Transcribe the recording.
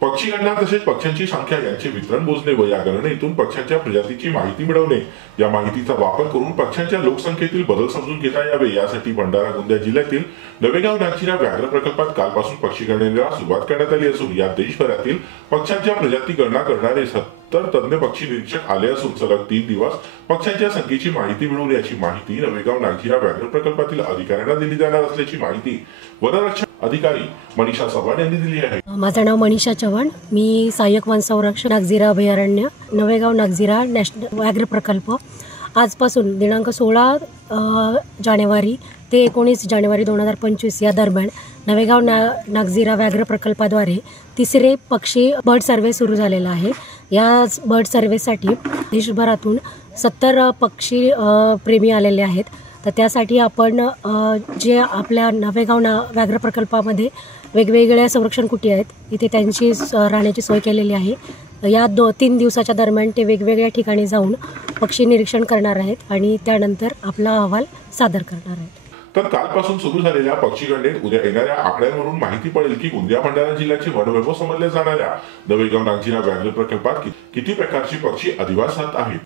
पक्षी गणना तसेच पक्ष्यांची संख्या यांचे वितरण मोजणे व या गणनेतून पक्ष्यांच्या प्रजातीची माहिती मिळवणे, या माहितीचा वापर करून पक्ष्यांच्या लोकसंख्येतील बदल समजून घेता यावे यासाठी भंडारा गोंदिया जिल्ह्यातील नवेगाव नागझिरा व्याघ्र प्रकल्पात कालपासून पक्षी गणनेला सुरुवात करण्यात आली असून या देशभरातील पक्ष्यांच्या प्रजाती गणना करणारे 70 तज्ञ पक्षी निरीक्षक आले असून सलग 3 दिवस पक्ष्यांच्या संख्येची माहिती मिळवून याची माहिती नवेगाव नागझिरा व्याघ्र प्रकल्पातील अधिकाऱ्यांना दिली जाणार असल्याची माहिती वनरक्षक अधिकारी मनीषा चव्हाण यांनी दिली आहे। माझं नाव मनीषा चव्हाण, मी सहाय्यक वन संरक्षक नागझिरा अभयारण्य नवेगाव नागझिरा नॅशनल व्याघ्र प्रकल्प आजपासून दिनांक 16 जानेवारी ते 19 जानेवारी 2025 या दरम्यान नवेगाव नागझिरा व्याघ्र प्रकल्पाद्वारे तिसरे पक्षी बर्ड सर्वे सुरू झालेला आहे। या बर्ड सर्वेसाठी देशभरातून 70 पक्षी प्रेमी आलेले आहेत। तर त्यासाठी आपण जे आपल्या नवेगाव व्याघ्र प्रकल्पामध्ये वेगवेगळ्या संरक्षण कुटी आहेत, इथे त्यांची राहण्याची सोय केलेली आहे। या 2-3 दिवसाच्या दरम्यान ते वेगवेगळ्या ठिकाणी जाऊन पक्षी निरीक्षण करणार आहेत आणि त्यानंतर आपला अहवाल सादर करणार आहेत। तर कालपासून सुरू झालेल्या पक्षी गणनेत उद्या येणाऱ्या आकड्यांवरून माहिती पडेल की गोंदिया भंडारा जिल्ह्याचे वनवैभव समजले जाणाऱ्या नवेगाव नागझिरा व्याघ्र प्रकल्पात किती प्रकारची पक्षी अधिवासात आहेत।